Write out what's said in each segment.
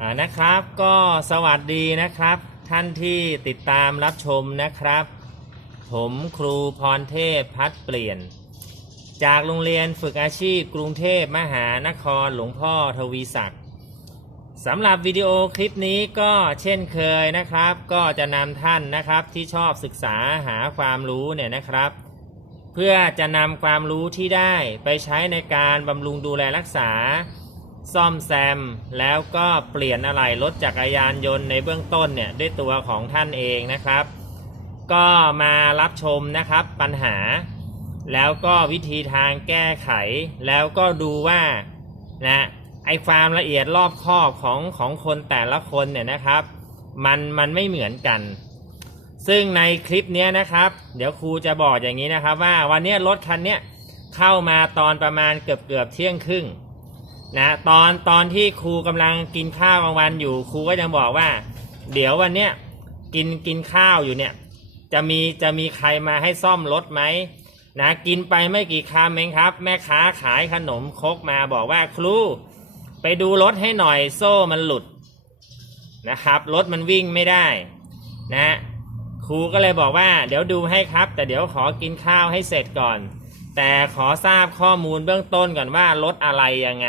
อ่านะครับก็สวัสดีนะครับ ท่านที่ติดตามรับชมนะครับ ผมครูพรเทพพัดเปลี่ยน จากโรงเรียนฝึกอาชีพกรุงเทพมหานครหลวงพ่อทวีศักดิ์สำหรับวิดีโอคลิปนี้ก็เช่นเคยนะครับ ก็จะนำท่านนะครับที่ชอบศึกษาหาความรู้เนี่ยนะครับ เพื่อจะนำความรู้ที่ได้ไปใช้ในการบำรุงดูแลรักษา ซ่อมแซมแล้วก็เปลี่ยนอะไหล่รถจักรยานยนต์ในเบื้องต้นเนี่ยด้วยตัวของท่านเองนะครับ ก็มารับชมนะครับปัญหา แล้วก็วิธีทางแก้ไข แล้วก็ดูว่านะไอความละเอียดรอบคอบของของคนแต่ละคนเนี่ยนะครับ มันมันไม่เหมือนกัน ซึ่งในคลิปเนี้ยนะครับ เดี๋ยวครูจะบอกอย่างนี้นะครับว่าวันนี้รถคันเนี้ยเข้ามาตอนประมาณเกือบเกือบเที่ยงครึ่ง นะตอนตอนที่ครูกำลังกินข้าวกลางวันอยู่ครูก็ยังบอกว่า เดี๋ยววันเนี้ยกินกินข้าวอยู่เนี่ย จะมีจะมีใครมาให้ซ่อมรถไหมนะกินไปไม่กี่คำเองครับ แม่ค้าขายขนมคกมาบอกว่าครู ไปดูรถให้หน่อยโซ่มันหลุดนะครับรถมันวิ่งไม่ได้นะครูก็เลยบอกว่า เดี๋ยวดูให้ครับ แต่เดี๋ยวขอกินข้าวให้เสร็จก่อน แต่ขอทราบข้อมูลเบื้องต้นก่อนว่ารถอะไรยังไง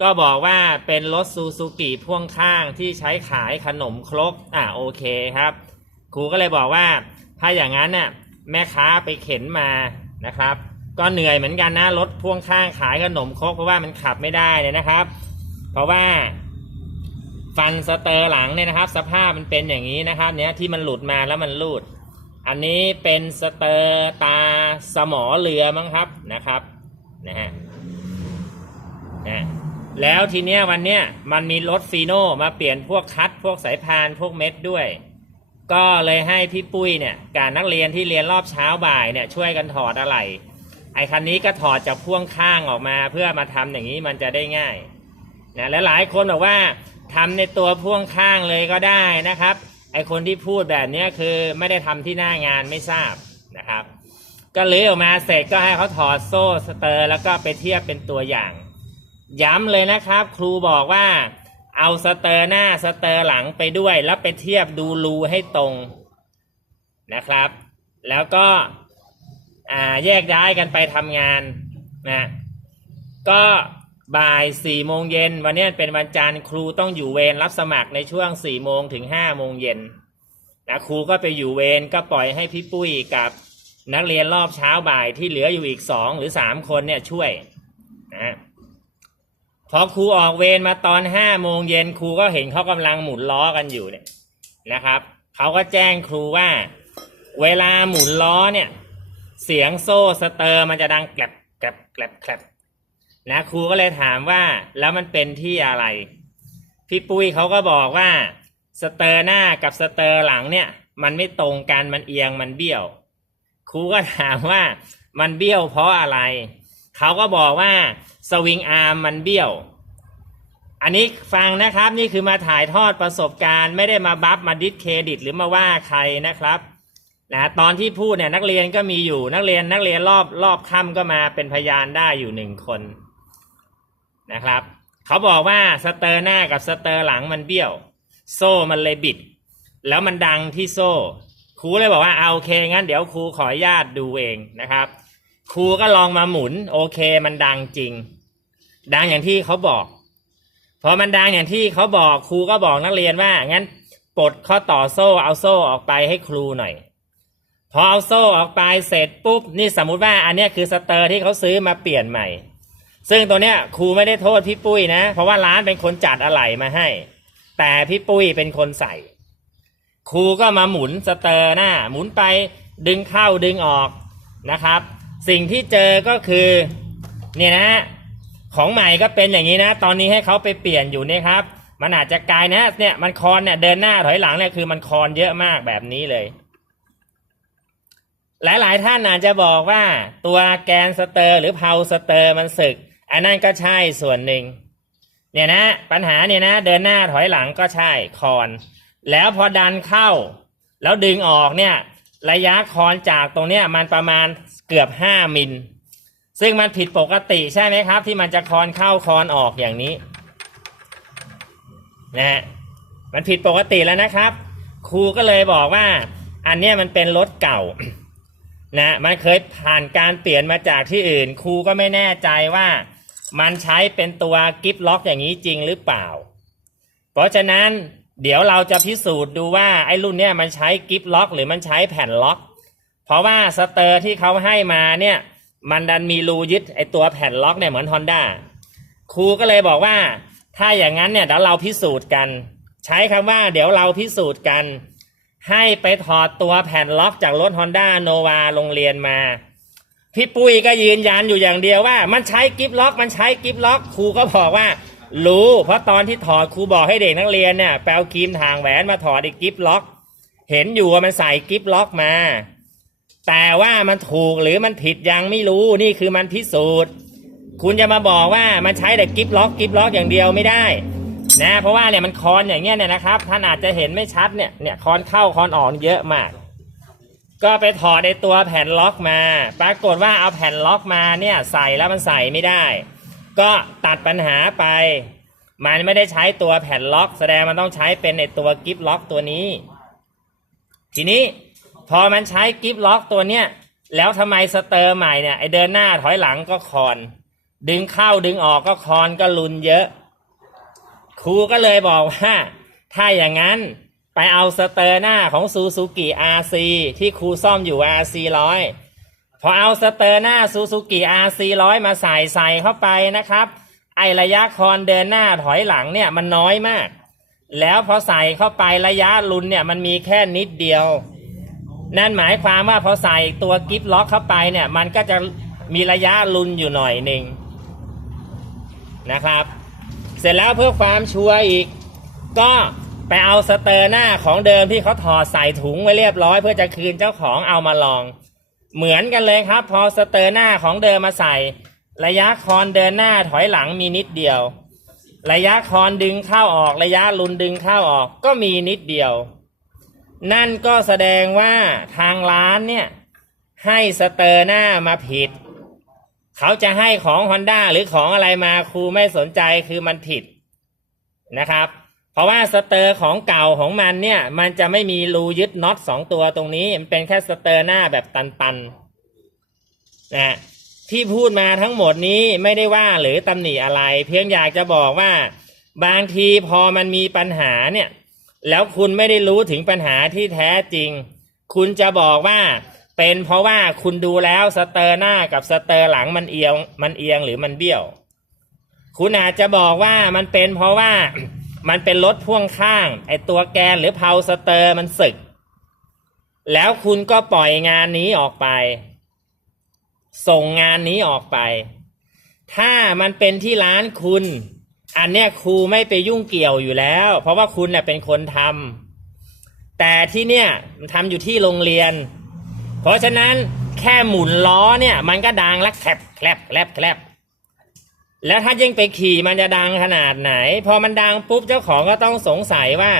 ก็บอกว่าเป็นรถซูซูกิพ่วงข้างที่ใช้ขายขนมครกอะโอเคครับ ครูก็เลยบอกว่า ถ้าอย่างนั้นน่ะแม่ค้าไปเข็นมานะครับ ก็เหนื่อยเหมือนกันนะรถพ่วงข้างขายขนมครกเพราะว่ามันขับไม่ได้เลยนะครับ เพราะว่าฟันสเตอร์หลังเนี่ยนะครับ สภาพมันเป็นอย่างนี้นะครับ เนี่ยที่มันหลุดมาแล้วมันรูด อันนี้เป็นสเตอร์ตาสมอเรือมั้งครับนะครับนะฮะนะแล้วทีเนี้ยวันเนี้ยมันมีรถฟีโน่มาเปลี่ยนพวกคัดพวกสายพานพวกเม็ดด้วย ก็เลยให้พี่ปุ้ยเนี่ยการนักเรียนที่เรียนรอบเช้าบ่ายเนี่ยช่วยกันถอดอะไรไอ้คันนี้ก็ถอดจากพ่วงข้างออกมาเพื่อมาทำอย่างนี้มันจะได้ง่ายนะและหลายคนบอกว่าทำในตัวพ่วงข้างเลยก็ได้นะครับ ไอคนที่พูดแบบนี้คือไม่ได้ทำที่หน้างานไม่ทราบนะครับ ก็เลยออกมาเสร็จก็ให้เขาถอดโซ่สเตอร์ แล้วก็ไปเทียบเป็นตัวอย่าง ย้ำเลยนะครับ ครูบอกว่าเอาสเตอร์หน้าสเตอร์หลังไปด้วย แล้วไปเทียบดูรูให้ตรงนะครับ แล้วก็แยกย้ายกันไปทำงานนะก็ บ่ายสี่โมงเย็นวันนี้เป็นวันจันทร์ครูต้องอยู่เวรรับสมัครในช่วงสี่โมงถึงห้าโมงเย็นนะครูก็ไปอยู่เวรก็ปล่อยให้พี่ปุ้ยกับนักเรียนรอบเช้าบ่ายที่เหลืออยู่อีกสองหรือสามคนเนี่ยช่วยนะพอครูออกเวรมาตอนห้าโมงเย็นครูก็เห็นเขากำลังหมุนล้อกันอยู่เนี่ยนะครับเขาก็แจ้งครูว่า เวลาหมุนล้อเนี่ย เสียงโซ่สเตอร์มันจะดังแกลบแกลบแกลบแกลบ นะครูก็เลยถามว่าแล้วมันเป็นที่อะไร พี่ปุ้ยเขาก็บอกว่าสเตอร์หน้ากับสเตอร์หลังเนี่ย มันไม่ตรงกันมันเอียงมันเบี้ยว ครูก็ถามว่ามันเบี้ยวเพราะอะไรเขาก็บอกว่าสวิงอาร์มมันเบี้ยว อันนี้ฟังนะครับนี่คือมาถ่ายทอดประสบการณ์ ไม่ได้มาบัฟมาดิสเครดิต หรือมาว่าใครนะครับนะตอนที่พูดเนี่ยนักเรียนก็มีอยู่นักเรียนนักเรียนรอบรอบค่ำก็มาเป็นพยานได้อยู่หนึ่งคน นะครับ เขาบอกว่าสเตอร์หน้ากับสเตอร์หลังมันเบี้ยว โซ่มันเลยบิด แล้วมันดังที่โซ่ ครูเลยบอกว่าเอาโอเคงั้นเดี๋ยวครูขออนุญาตดูเองนะครับ ครูก็ลองมาหมุนโอเคมันดังจริง ดังอย่างที่เขาบอก พอมันดังอย่างที่เขาบอกครูก็บอกนักเรียนว่างั้นปลดข้อต่อโซ่เอาโซ่ออกไปให้ครูหน่อยพอเอาโซ่ออกไปเสร็จปุ๊บนี่สมมุติว่าอันนี้คือสเตอร์ที่เขาซื้อมาเปลี่ยนใหม่ ซึ่งตัวเนี้ยครูไม่ได้โทษพี่ปุ้ยนะ เพราะว่าร้านเป็นคนจัดอะไหล่มาให้ แต่พี่ปุ้ยเป็นคนใส่ ครูก็มาหมุนสเตอร์หน้า หมุนไปดึงเข้าดึงออกนะครับ สิ่งที่เจอก็คือเนี่ยนะฮะของใหม่ก็เป็นอย่างนี้นะ ตอนนี้ให้เขาไปเปลี่ยนอยู่เนี่ยครับ มันอาจจะกลายนะเนี่ยมันคอนเนี่ยเดินหน้าถอยหลังเนี่ยคือมันคอนเยอะมากแบบนี้เลย หลายๆท่านอาจจะบอกว่าตัวแกนสเตอร์ หรือเพาสเตอร์มันสึก อันนั้นก็ใช่ส่วนหนึ่ง เนี่ยนะปัญหาเนี่ยนะ เดินหน้าถอยหลังก็ใช่คอน แล้วพอดันเข้า แล้วดึงออกเนี่ย ระยะคอนจากตรงเนี้ยมันประมาณเกือบห้ามิล ซึ่งมันผิดปกติใช่ไหมครับ ที่มันจะคอนเข้าคอนออกอย่างนี้นะฮะมันผิดปกติแล้วนะครับ ครูก็เลยบอกว่า อันเนี้ยมันเป็นรถเก่านะมันเคยผ่านการเปลี่ยนมาจากที่อื่น ครูก็ไม่แน่ใจว่า มันใช้เป็นตัวกิฟล็อกอย่างนี้จริงหรือเปล่า เพราะฉะนั้นเดี๋ยวเราจะพิสูจน์ดูว่าไอ้รุ่นเนี้ยมันใช้กิฟล็อกหรือมันใช้แผ่นล็อก เพราะว่าสเตอร์ที่เขาให้มาเนี่ย มันดันมีรูยึดไอ้ตัวแผ่นล็อกเนี่ยเหมือนฮอนด้าครูก็เลยบอกว่า ถ้าอย่างนั้นเนี่ยเดี๋ยวเราพิสูจน์กัน ใช้คำว่าเดี๋ยวเราพิสูจน์กัน ให้ไปถอดตัวแผ่นล็อกจากรถ Honda n o v a โรงเรียนมา พี่ปุ้ยก็ยืนยันอยู่อย่างเดียวว่า มันใช้กิฟล็อก มันใช้กิฟล็อกครูก็บอกว่า รู้ เพราะตอนที่ถอดครูบอกให้เด็กนักเรียนเนี่ยแปลครีมทางแหวนมาถอดไอ้กิฟล็อก เห็นอยู่ว่ามันใส่กิฟล็อกมา แต่ว่ามันถูกหรือมันผิดยังไม่รู้นี่คือมันพิสูจน์ คุณจะมาบอกว่ามันใช้แต่กิฟล็อกกิฟล็อกอย่างเดียวไม่ได้นะเพราะว่าเนี่ยมันคอนอย่างเงี้ยเนี่ยนะครับท่านอาจจะเห็นไม่ชัดเนี่ยเนี่ยคอนเข้าคอนออกเยอะมาก ก็ไปถอดในตัวแผ่นล็อกมา ปรากฏว่าเอาแผ่นล็อกมาเนี่ยใส่แล้วมันใส่ไม่ได้ ก็ตัดปัญหาไป มันไม่ได้ใช้ตัวแผ่นล็อก แสดงมันต้องใช้เป็นในตัวกิฟล็อกตัวนี้ ทีนี้พอมันใช้กิฟล็อกตัวเนี้ยแล้วทำไมสเตอร์ใหม่เนี่ยไอเดินหน้าถอยหลังก็คอน ดึงเข้าดึงออกก็คอนก็ลุนเยอะ ครูก็เลยบอกว่า ถ้าอย่างนั้น ไปเอาสเตอร์หน้าของซูซูกิ RC ที่ครูซ่อมอยู่ RC ร้อยพอเอาสเตอร์หน้าซูซูกิ RC ร้อยมาใส่ใส่เข้าไปนะครับ ไอระยะคอนเดินหน้าถอยหลังเนี่ยมันน้อยมาก แล้วพอใส่เข้าไประยะลุนเนี่ยมันมีแค่นิดเดียว นั่นหมายความว่าพอใส่ตัวกิฟล็อกเข้าไปเนี่ยมันก็จะมีระยะลุนอยู่หน่อยหนึ่งนะครับ เสร็จแล้วเพื่อความชัวร์อีกก็ ไปเอาสเตอร์หน้าของเดิมที่เขาถอดใส่ถุงไว้เรียบร้อย เพื่อจะคืนเจ้าของเอามาลอง เหมือนกันเลยครับ พอสเตอร์หน้าของเดิมมาใส่ ระยะคอนเดินหน้าถอยหลังมีนิดเดียว ระยะคอนดึงเข้าออกระยะลุนดึงเข้าออกก็มีนิดเดียว นั่นก็แสดงว่าทางร้านเนี่ยให้สเตอร์หน้ามาผิด เขาจะให้ของ Honda หรือของอะไรมาครูไม่สนใจคือมันผิดนะครับ ราะว่าสเตอร์ของเก่าของมันเนี่ย มันจะไม่มีรูยึดน็อตสองตัวตรงนี้ มันเป็นแค่สเตอร์หน้าแบบตันๆนะที่พูดมาทั้งหมดนี้ไม่ได้ว่าหรือตำหนิอะไร เพียงอยากจะบอกว่า บางทีพอมันมีปัญหาเนี่ย แล้วคุณไม่ได้รู้ถึงปัญหาที่แท้จริง คุณจะบอกว่า เป็นเพราะว่าคุณดูแล้วสเตอร์หน้ากับสเตอร์หลังมันเอียงมันเอียงหรือมันเบี้ยว คุณอาจจะบอกว่ามันเป็นเพราะว่า มันเป็นรถพ่วงข้าง ไอตัวแกนหรือเพาสเตอร์มันสึก แล้วคุณก็ปล่อยงานนี้ออกไป ส่งงานนี้ออกไป ถ้ามันเป็นที่ร้านคุณ อันเนี้ยครูไม่ไปยุ่งเกี่ยวอยู่แล้ว เพราะว่าคุณเนี่ยเป็นคนทำแต่ที่เนี่ยมันทำอยู่ที่โรงเรียน เพราะฉะนั้นแค่หมุนล้อเนี่ย มันก็ดังแล้วแคลบแคลบแคลบแคลบ แล้วถ้ายิ่งไปขี่มันจะดังขนาดไหน พอมันดังปุ๊บเจ้าของก็ต้องสงสัยว่า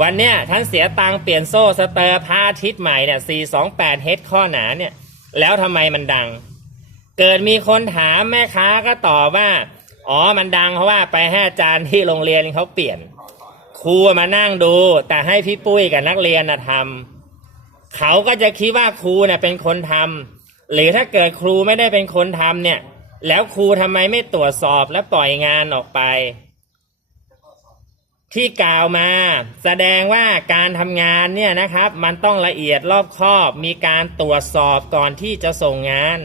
วันเนี้ยท่านเสียตังเปลี่ยนโซ่สเตอร์พาทิตใหม่เนี่ย428เฮดข้อหนาเนี่ย แล้วทำไมมันดัง เกิดมีคนถามแม่ค้าก็ตอบว่า อ๋อมันดังเพราะว่าไปให้อาจารย์ที่โรงเรียนเขาเปลี่ยน ครูมานั่งดู แต่ให้พี่ปุ้ยกับนักเรียนนะทำเขาก็จะคิดว่าครูเน่ะเป็นคนทำหรือถ้าเกิดครูไม่ได้เป็นคนทำเนี่ย แล้วครูทำไมไม่ตรวจสอบและปล่อยงานออกไป ที่กล่าวมา แสดงว่าการทำงานเนี่ยนะครับ มันต้องละเอียดรอบคอบมีการตรวจสอบก่อนที่จะส่งงาน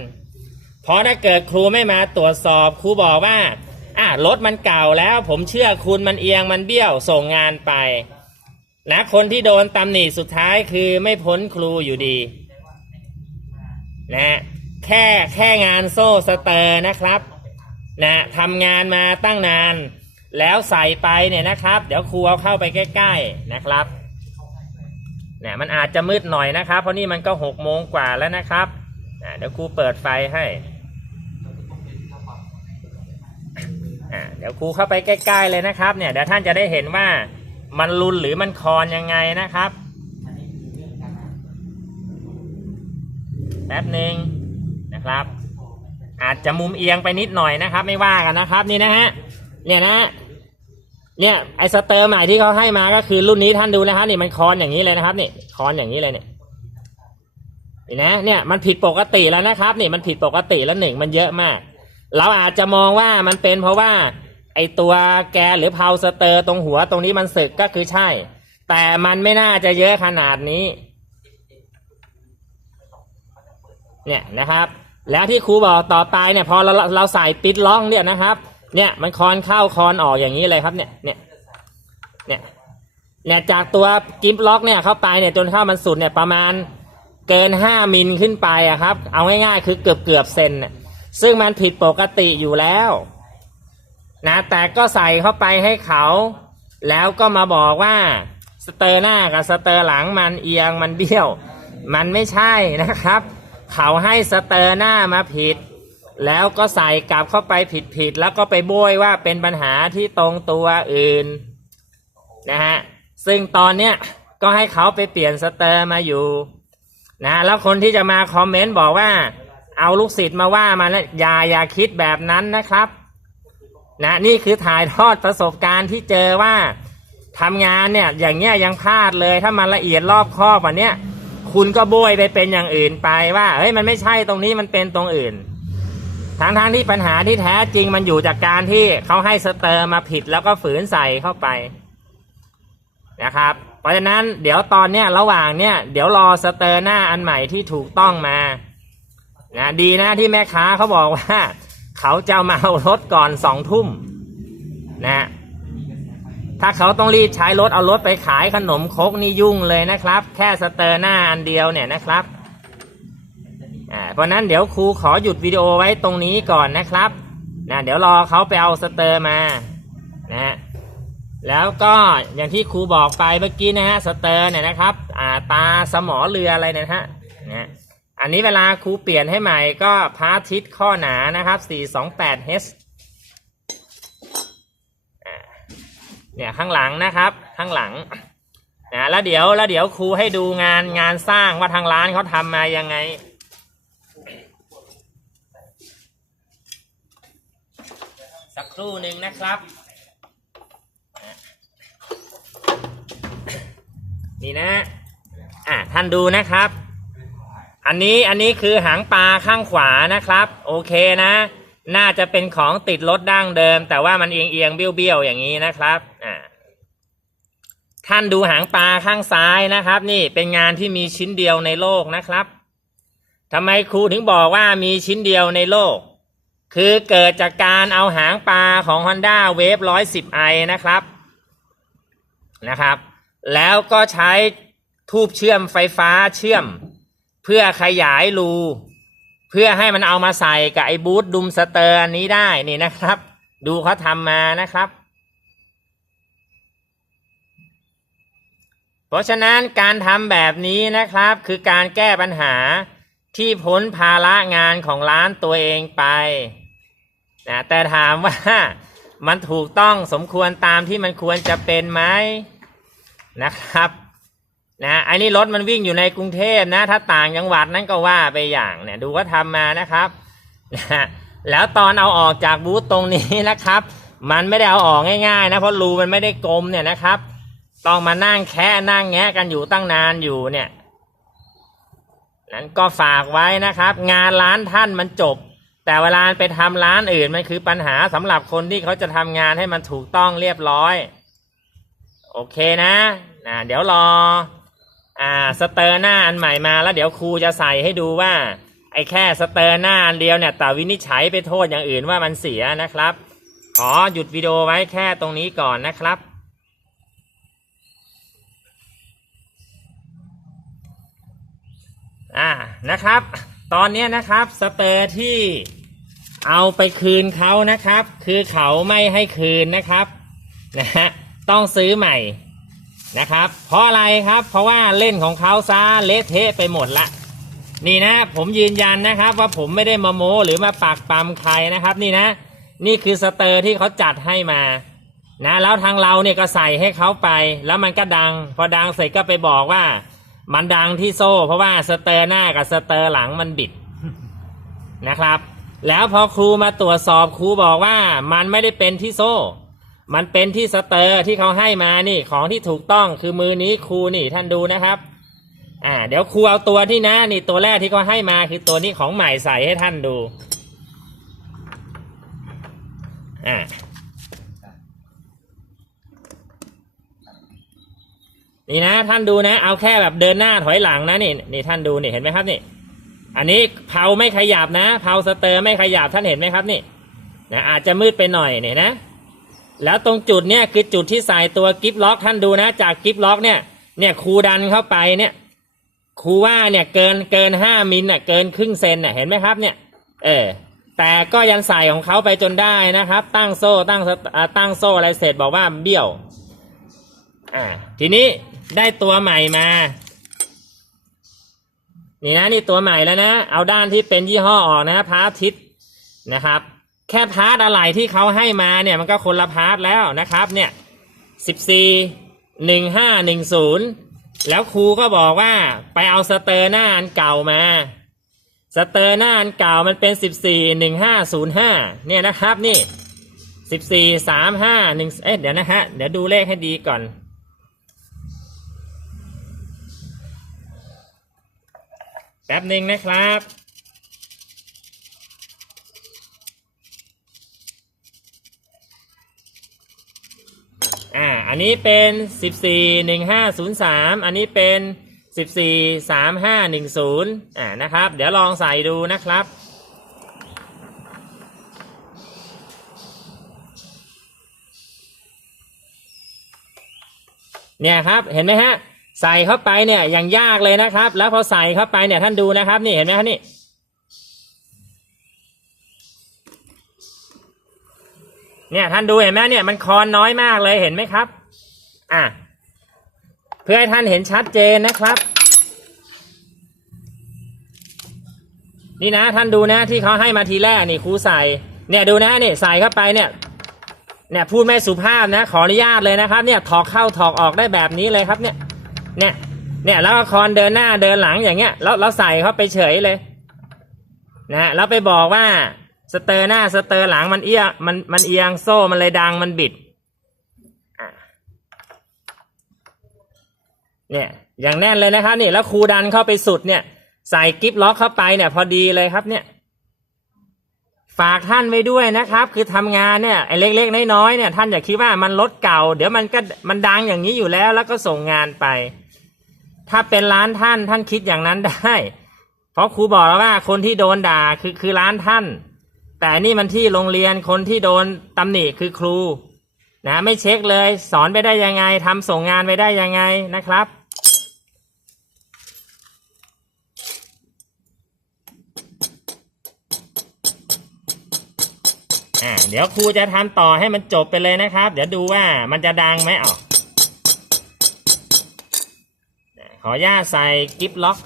เพราะถ้าเกิดครูไม่มาตรวจสอบครูบอกว่าอะรถมันเก่าแล้วผมเชื่อคุณมันเอียงมันเบี้ยวส่งงานไปนะคนที่โดนตำหนิสุดท้ายคือไม่พ้นครูอยู่ดี นะ แค่แค่งานโซ่สเตอร์นะครับนะทำงานมาตั้งนาน แล้วใส่ไปเนี่ยนะครับ เดี๋ยวครูเอาเข้าไปใกล้ๆนะครับเนี่ยมันอาจจะมืดหน่อยนะครับ เพราะนี่มันก็หกโมงกว่าแล้วนะครับอ่าเดี๋ยวครูเปิดไฟให้เดี๋ยวครูเข้าไปใกล้ ๆ เลยนะครับเนี่ยเดี๋ยวท่านจะได้เห็นว่ามันรุนหรือมันคอนยังไงนะครับแป๊บหนึ่ง นะครับ อาจจะมุมเอียงไปนิดหน่อยนะครับ ไม่ว่ากันนะครับ นี่นะฮะเนี่ยนะเนี่ยไอสเตอร์ใหม่ที่เขาให้มาก็คือรุ่นนี้ท่านดูนะครับนี่มันคอนอย่างนี้เลยนะครับนี่คอนอย่างนี้เลยเนี่ยนี่นะเนี่ยมันผิดปกติแล้วนะครับนี่มันผิดปกติแล้วหนึ่งมันเยอะมาก เราอาจจะมองว่ามันเป็นเพราะว่า ไอตัวแกหรือเพาสเตอร์ตรงหัวตรงนี้มันสึกก็คือใช่ แต่มันไม่น่าจะเยอะขนาดนี้ เนี่ยนะครับ แล้วที่ครูบอกต่อไปเนี่ยพอเราเราใส่ปิดล่องเนี่ยนะครับ เนี่ยมันคอนเข้าคอนออกอย่างนี้เลยครับเนี่ยเนี่ยเนี่ยเนี่ยจากตัวกิฟล็อกเนี่ยเข้าไปเนี่ยจนเข้ามันสุดเนี่ยประมาณเกินห้ามิลขึ้นไปอะครับ เอาง่ายๆคือเกือบเกือบเซนน่ะซึ่งมันผิดปกติอยู่แล้วนะแต่ก็ใส่เข้าไปให้เขา แล้วก็มาบอกว่าสเตอร์หน้ากับสเตอร์หลังมันเอียงมันเบี้ยว มันไม่ใช่นะครับ เขาให้สเตอร์หน้ามาผิด แล้วก็ใส่กลับเข้าไปผิดผิด แล้วก็ไปโบยว่าเป็นปัญหาที่ตรงตัวอื่นนะฮะซึ่งตอนเนี้ยก็ให้เขาไปเปลี่ยนสเตอร์มาอยู่นะแล้วคนที่จะมาคอมเมนต์บอกว่า เอาลูกศิษย์มาว่ามาแล้วอย่าอย่าคิดแบบนั้นนะครับนะนี่คือถ่ายทอดประสบการณ์ที่เจอว่าทำงานเนี่ยอย่างเงี้ยยังพลาดเลยถ้ามันละเอียดรอบคอบกว่าเนี้ย คุณก็โบยไปเป็นอย่างอื่นไปว่าเฮ้ยมันไม่ใช่ตรงนี้มันเป็นตรงอื่นทั้งทางที่ปัญหาที่แท้จริงมันอยู่จากการที่เขาให้สเตอร์มาผิดแล้วก็ฝืนใส่เข้าไปนะครับ เพราะฉะนั้นเดี๋ยวตอนเนี้ยระหว่างเนี้ยเดี๋ยวรอสเตอร์หน้าอันใหม่ที่ถูกต้องมานะดีนะที่แม่ค้าเขาบอกว่า เขาจะมาเอารถก่อนสองทุ่มนะ ถ้าเขาต้องรีบใช้รถเอารถไปขายขนมคกนี่ยุ่งเลยนะครับ แค่สเตอร์หน้าอันเดียวเนี่ยนะครับอ่าเพราะนั้นเดี๋ยวครูขอหยุดวิดีโอไว้ตรงนี้ก่อนนะครับนะเดี๋ยวรอเขาไปเอาสเตอร์มานะแล้วก็อย่างที่ครูบอกไปเมื่อกี้นะฮะสเตอร์เนี่ยนะครับอ่าตาสมอเรืออะไรเนี่ยนะฮะนะอันนี้เวลาครูเปลี่ยนให้ใหม่ก็พาร์ททิศข้อหนานะครับ 428H อ่า เนี่ยข้างหลังนะครับ ข้างหลังนะแล้วเดี๋ยวแล้วเดี๋ยวครูให้ดูงานงานสร้างว่าทางร้านเขาทำมายังไงสักครู่หนึ่งนะครับ นี่นะอะท่านดูนะครับ อันนี้อันนี้คือหางปลาข้างขวานะครับ โอเคนะ น่าจะเป็นของติดรถดั้งเดิม แต่ว่ามันเอียงเอียงเบี้ยวเบี้ยวอย่างนี้นะครับ อ่าท่านดูหางปลาข้างซ้ายนะครับ นี่เป็นงานที่มีชิ้นเดียวในโลกนะครับทำไมครูถึงบอกว่ามีชิ้นเดียวในโลก คือเกิดจากการเอาหางปลาของ Honda Wave 110i นะครับนะครับ แล้วก็ใช้ทูบเชื่อมไฟฟ้าเชื่อม เพื่อขยายรู เพื่อให้มันเอามาใส่กับไอ้บูทดุมสเตอร์อันนี้ได้นี่นะครับ ดูเขาทำมานะครับ เพราะฉะนั้นการทำแบบนี้นะครับคือการแก้ปัญหาที่พ้นภาระงานของร้านตัวเองไปนะแต่ถามว่ามันถูกต้องสมควรตามที่มันควรจะเป็นไหมนะครับนะอันนี้รถมันวิ่งอยู่ในกรุงเทพนะ ถ้าต่างจังหวัดนั้นก็ว่าไปอย่างเนี่ยดูว่าทำมานะครับนะแล้วตอนเอาออกจากบูธตรงนี้นะครับ มันไม่ได้เอาออกง่ายๆนะเพราะรูมันไม่ได้กลมเนี่ยนะครับ ต้องมานั่งแคะนั่งแงะกันอยู่ตั้งนานอยู่เนี่ย นั้นก็ฝากไว้นะครับ งานร้านท่านมันจบ แต่เวลาไปทำร้านอื่นมันคือปัญหาสำหรับคนที่เขาจะทำงานให้มันถูกต้องเรียบร้อย โอเคนะนะเดี๋ยวรอ อ่าสเตอร์หน้าอันใหม่มาแล้วเดี๋ยวครูจะใส่ให้ดูว่า ไอ้แค่สเตอร์หน้าอันเดียวเนี่ยแต่วินิจฉัยไปโทษอย่างอื่นว่ามันเสียนะครับ ขอหยุดวิดีโอไว้แค่ตรงนี้ก่อนนะครับ อ่านะครับ ตอนนี้นะครับสเตอร์ที่เอาไปคืนเขานะครับ คือเขาไม่ให้คืนนะครับนะฮะต้องซื้อใหม่นะครับ เพราะอะไรครับ เพราะว่าเล่นของเขาซาเละเทะไปหมดละนี่นะ ผมยืนยันนะครับว่าผมไม่ได้มาโม้หรือมาปากปั๊มใครนะครับ นี่นะ นี่คือสเตอร์ที่เขาจัดให้มานะแล้วทางเราเนี่ยก็ใส่ให้เขาไป แล้วมันก็ดัง พอดังเสร็จก็ไปบอกว่า มันดังที่โซ่ เพราะว่าสเตอร์หน้ากับสเตอร์หลังมันบิดนะครับ แล้วพอครูมาตรวจสอบครูบอกว่ามันไม่ได้เป็นที่โซ่ มันเป็นที่สเตอร์ที่เขาให้มานี่ของที่ถูกต้องคือมือนี้ครูนี่ท่านดูนะครับ อ่า เดี๋ยวครูเอาตัวที่นะนี่ตัวแรกที่เขาให้มาคือตัวนี้ของใหม่ใส่ให้ท่านดู อ่า นี่นะท่านดูนะ เอาแค่แบบเดินหน้าถอยหลังนะนี่นี่ท่านดูนี่เห็นไหมครับนี่ อันนี้เผาไม่ขยับนะเผาสเตอร์ไม่ขยับท่านเห็นไหมครับนี่นะอาจจะมืดไปหน่อยเนี่ยนะ แล้วตรงจุดเนี่ยคือจุดที่ใส่ตัวกิฟล็อกท่านดูนะ จากกิฟล็อกเนี่ยเนี่ยครูดันเข้าไปเนี่ยครูว่าเนี่ยเกินเกินห้ามิลน่ะเกินครึ่งเซนน่ะเห็นไหมครับเนี่ยเออแต่ก็ยังใส่ของเขาไปจนได้นะครับ ตั้งโซ่ตั้งตั้งโซ่อะไรเสร็จบอกว่าเบี้ยว อ่า ทีนี้ ได้ตัวใหม่มา นี่นะนี่ตัวใหม่แล้วนะ เอาด้านที่เป็นยี่ห้อออกนะพาร์ททิศนะครับ แค่พาร์ทอะไรที่เขาให้มาเนี่ยมันก็คนละพาร์ทแล้วนะครับ เนี่ยสิบสี่หนึ่งห้าหนึ่งศูนย์แล้วครูก็บอกว่าไปเอาสเตอร์หน้าอันเก่ามา สเตอร์หน้าอันเก่ามันเป็นสิบสี่หนึ่งห้าศูนย์ห้าเนี่ยนะครับนี่สิบสี่สามห้าหนึ่งเอ๊ะเดี๋ยวนะฮะ เดี๋ยวดูเลขให้ดีก่อน แป๊บหนึ่งนะครับ อ่า อันนี้เป็นสิบสี่หนึ่งห้าศูนย์สามอันนี้เป็นสิบสี่สามห้าหนึ่งศูนย์อ่า นะครับ เดี๋ยวลองใส่ดูนะครับเนี่ยครับ เห็นไหมฮะ ใส่เข้าไปเนี่ยอย่างยากเลยนะครับ แล้วพอใส่เข้าไปเนี่ยท่านดูนะครับ นี่เห็นไหมครับนี่เนี่ยท่านดูเห็นไหมเนี่ยมันคอนน้อยมากเลยเห็นไหมครับ อะเพื่อให้ท่านเห็นชัดเจนนะครับ นี่นะท่านดูนะที่เขาให้มาทีแรกนี่ครูใส่ เนี่ยดูนะนี่ใส่เข้าไปเนี่ย เนี่ยพูดไม่สุภาพนะ ขออนุญาตเลยนะครับ เนี่ยถอกเข้าถอกออกได้แบบนี้เลยครับเนี่ย เนี่ยเนี่ยแล้วคอนเดินหน้าเดินหลังอย่างเงี้ยแล้วเราใส่เข้าไปเฉยเลยนะฮะแล้วไปบอกว่าสเตอร์หน้าสเตอร์หลังมันเอียงมันมันเอียงโซ่มันเลยดังมันบิดเนี่ยอย่างแน่นเลยนะครับนี่แล้วครูดันเข้าไปสุดเนี่ย ใส่กิฟล็อกเข้าไปเนี่ย พอดีเลยครับเนี่ย ฝากท่านไว้ด้วยนะครับ คือทำงานเนี่ยไอ้เล็กๆน้อยๆเนี่ยท่านอย่าคิดว่ามันรถเก่า เดี๋ยวมันก็มันดังอย่างนี้อยู่แล้ว แล้วก็ส่งงานไป ถ้าเป็นร้านท่านท่านคิดอย่างนั้นได้ เพราะครูบอกแล้วว่าคนที่โดนด่าคือคือร้านท่าน แต่นี่มันที่โรงเรียนคนที่โดนตำหนิคือครู นะ ไม่เช็คเลย สอนไปได้ยังไงทำส่งงานไปได้ยังไงนะครับอ่าเดี๋ยวครูจะทำต่อให้มันจบไปเลยนะครับ เดี๋ยวดูว่ามันจะดังไหมอะ ขออนุญาใส่กิฟล็อก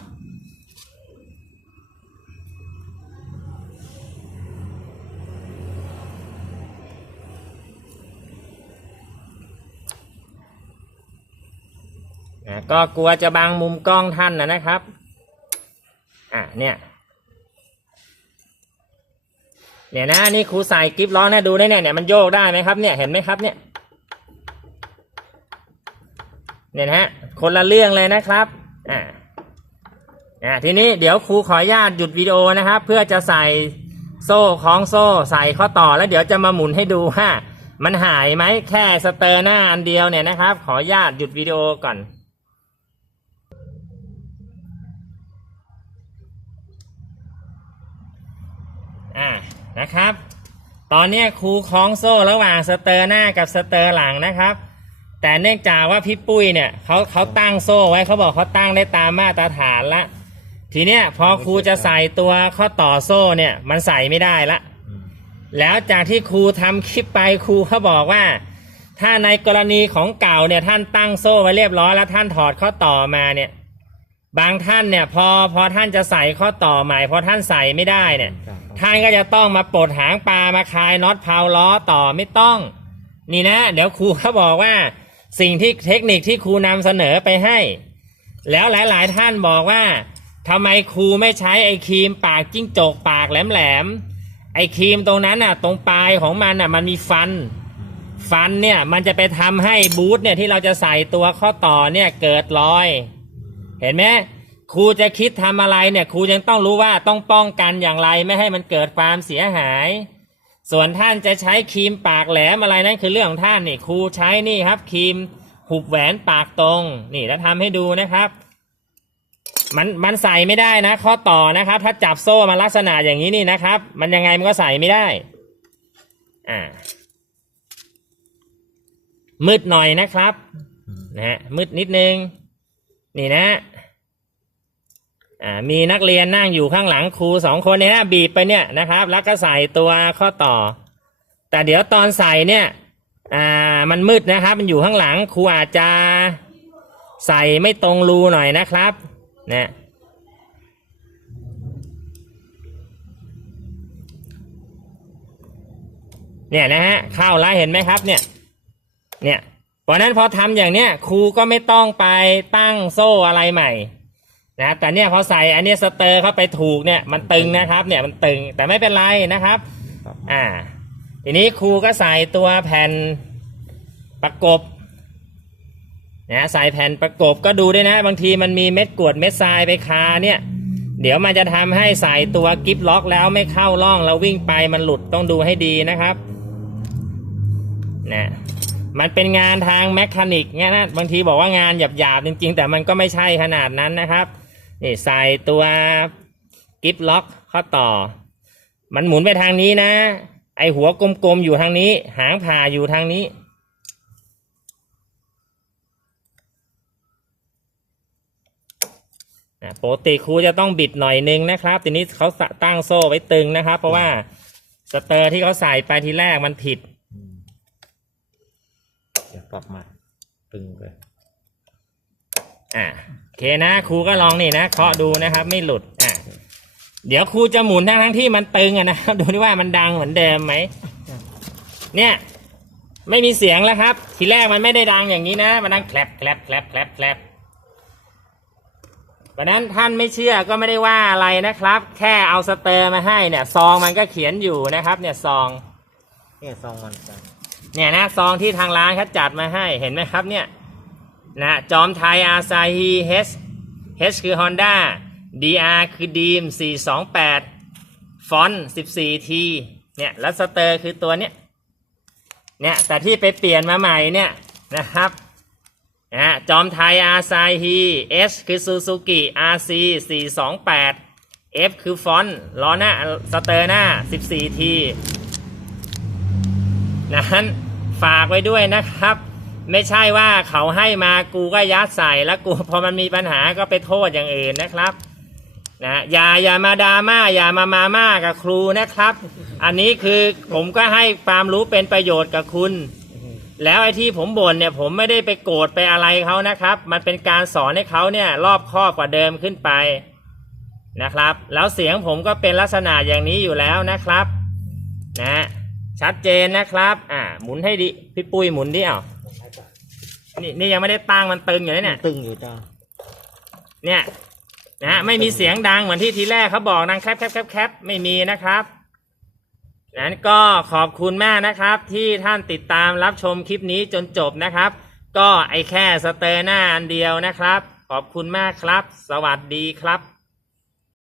อะก็กลัวจะบังมุมกล้องท่านนะนะครับ อะเนี่ยเนี่ยนะนี่ครูใส่กิฟล้อกนะดูเนี่ยเนี่ยมันโยกได้ไหมครับเนี่ยเห็นไหมครับเนี่ย เนี่ยนะฮะคนละเรื่องเลยนะครับอ่าอ่าทีนี้เดี๋ยวครูขออนุญาตหยุดวิดีโอนะครับ เพื่อจะใส่โซ่คล้องโซ่ใส่ข้อต่อแล้วเดี๋ยวจะมาหมุนให้ดูว่ามันหายไหมแค่สเตอร์หน้าอันเดียวเนี่ยนะครับ ขออนุญาตหยุดวิดีโอก่อนอ่านะครับ ตอนนี้ครูคล้องโซ่ระหว่างสเตอร์หน้ากับสเตอร์หลังนะครับ แต่เนื่องจากว่าพี่ปุ้ยเนี่ยเขาเขาตั้งโซ่ไว้เขาบอกเขาตั้งได้ตามมาตรฐานละ ทีเนี้ยพอครูจะใส่ตัวข้อต่อโซ่เนี่ย มันใส่ไม่ได้ละ แล้วจากที่ครูทำคลิปไปครูเขาบอกว่า ถ้าในกรณีของเก่าเนี่ยท่านตั้งโซ่ไว้เรียบร้อยแล้วท่านถอดข้อต่อมาเนี่ย บางท่านเนี่ย พอพอท่านจะใส่ข้อต่อใหม่พอท่านใส่ไม่ได้เนี่ย ท่านก็จะต้องมาปลดหางปลามาคลายน็อตเพาล้อต่อไม่ต้อง นี่นะ เดี๋ยวครูเขาบอกว่า สิ่งที่เทคนิคที่ครูนำเสนอไปให้ แล้วหลาย ๆ ท่านบอกว่าทำไมครูไม่ใช้ไอ้ครีมปากจิ้งจกปากแหลมๆไอ้ครีมตรงนั้นน่ะ ตรงปลายของมันน่ะ มันมีฟัน ฟันเนี่ยมันจะไปทำให้บูทเนี่ยที่เราจะใส่ตัวข้อต่อเนี่ยเกิดรอย เห็นไหมครูจะคิดทำอะไรเนี่ย ครูยังต้องรู้ว่าต้องป้องกันอย่างไรไม่ให้มันเกิดความเสียหาย ส่วนท่านจะใช้ครีมปากแหลมอะไรนั่นคือเรื่องของท่านนี่ครูใช้นี่ครับครีมหุบแหวนปากตรง นี่แล้วทำให้ดูนะครับ มันมันใส่ไม่ได้นะ ข้อต่อนะครับ ถ้าจับโซ่มาลักษณะอย่างนี้นี่นะครับ มันยังไงมันก็ใส่ไม่ได้อ่ามืดหน่อยนะครับนะฮะมืดนิดนึง นี่นะ อ่ามีนักเรียนนั่งอยู่ข้างหลังครูสองคนเนี่ยนะบีบไปเนี่ยนะครับ แล้วก็ใส่ตัวข้อต่อ แต่เดี๋ยวตอนใส่เนี่ยอ่ามันมืดนะครับ มันอยู่ข้างหลังครูอาจจะใส่ไม่ตรงรูหน่อยนะครับนะเนี่ยนะฮะเข้าแล้วเห็นไหมครับเนี่ยเนี่ยเพราะฉะนั้นพอทำอย่างเนี้ยครูก็ไม่ต้องไปตั้งโซ่อะไรใหม่ นะแต่เนี่ยพอใส่อันเนี้ยสเตอร์เข้าไปถูกเนี่ยมันตึงนะครับ เนี่ยมันตึงแต่ไม่เป็นไรนะครับครับอ่าทีนี้ครูก็ใส่ตัวแผ่นประกบนะใส่แผ่นประกบก็ดูด้วยนะ บางทีมันมีเม็ดกรวดเม็ดทรายไปคาเนี่ยเดี๋ยวมันจะทำให้ใส่ตัวกิฟล็อกแล้วไม่เข้าร่องแล้ววิ่งไปมันหลุดต้องดูให้ดีนะครับนะมันเป็นงานทางแมคานิกเนี่ยนะบางทีบอกว่างานหยาบๆจริงๆ แต่มันก็ไม่ใช่ขนาดนั้นนะครับ นี่ใส่ตัวกิฟล็อกข้อต่อ มันหมุนไปทางนี้นะ ไอหัวกลมๆอยู่ทางนี้ หางผ่าอยู่ทางนี้นะปกติครูจะต้องบิดหน่อยนึงนะครับ ทีนี้เขาตั้งโซ่ไว้ตึงนะครับ เพราะว่าสเตอร์ที่เขาใส่ไปทีแรกมันผิดอืมเดี๋ยวปรับมาตึงเลยอ่าโอ เคนะครูก็ลองนี่นะเคาะดูนะครับ ไม่หลุดอ่าเดี๋ยวครูจะหมุนทั้งทั้งๆที่มันตึงอะนะครับดูดิว่ามันดังเหมือนเดิมไหมเนี่ย ไม่มีเสียงแล้วครับ ทีแรกมันไม่ได้ดังอย่างนี้นะมันดังแคลบแคลบแคลบแคลบแคลบเพราะฉะนั้นท่านไม่เชื่อก็ไม่ได้ว่าอะไรนะครับ แค่เอาสเตอร์มาให้เนี่ย ซองมันก็เขียนอยู่นะครับ เนี่ยซองเนี่ยซองมันกันเนี่ยนะซองที่ทางร้านเขาจัดมาให้เห็นไหมครับเนี่ย นะจอมไทยอาซาฮีเฮสเฮสคือ Honda DR คือดีม428 ฟอนต์ 14T เนี่ยแล้วสเตอร์คือตัวเนี้ยเนี่ยแต่ที่ไปเปลี่ยนมาใหม่เนี่ยนะครับนะจอมไทยอาซาฮี S คือซูซูกิ RC 428 F คือฟอนต์ล้อหน้าสเตอร์หน้า 14T นั้นฝากไว้ด้วยนะครับ ไม่ใช่ว่าเขาให้มากูก็ยัดใส่แล้วกูพอมันมีปัญหาก็ไปโทษอย่างอื่นนะครับนะอย่าอย่ามาดราม่าอย่ามามาม่ากับครูนะครับ อันนี้คือผมก็ให้ความรู้เป็นประโยชน์กับคุณ แล้วไอ้ที่ผมบ่นเนี่ย ผมไม่ได้ไปโกรธไปอะไรเขานะครับ มันเป็นการสอนให้เขาเนี่ย รอบคอบกว่าเดิมขึ้นไปนะครับ แล้วเสียงผมก็เป็นลักษณะอย่างนี้อยู่แล้วนะครับ นะ ชัดเจนนะครับ อ่าหมุนให้ดิพี่ปุ้ยหมุนดิเอ้า นี่นี่ยังไม่ได้ตั้งมันตึงอยู่เลยเนี่ย ตึงอยู่จ้าเนี่ยนะฮะไม่มีเสียงดังเหมือนที่ทีแรกเขาบอกดังแคบแคบแคบแคบไม่มีนะครับนั้นก็ขอบคุณมากนะครับ ที่ท่านติดตามรับชมคลิปนี้จนจบนะครับ ก็ไอแค่สเตอร์หน้าอันเดียวนะครับ ขอบคุณมากครับ สวัสดีครับ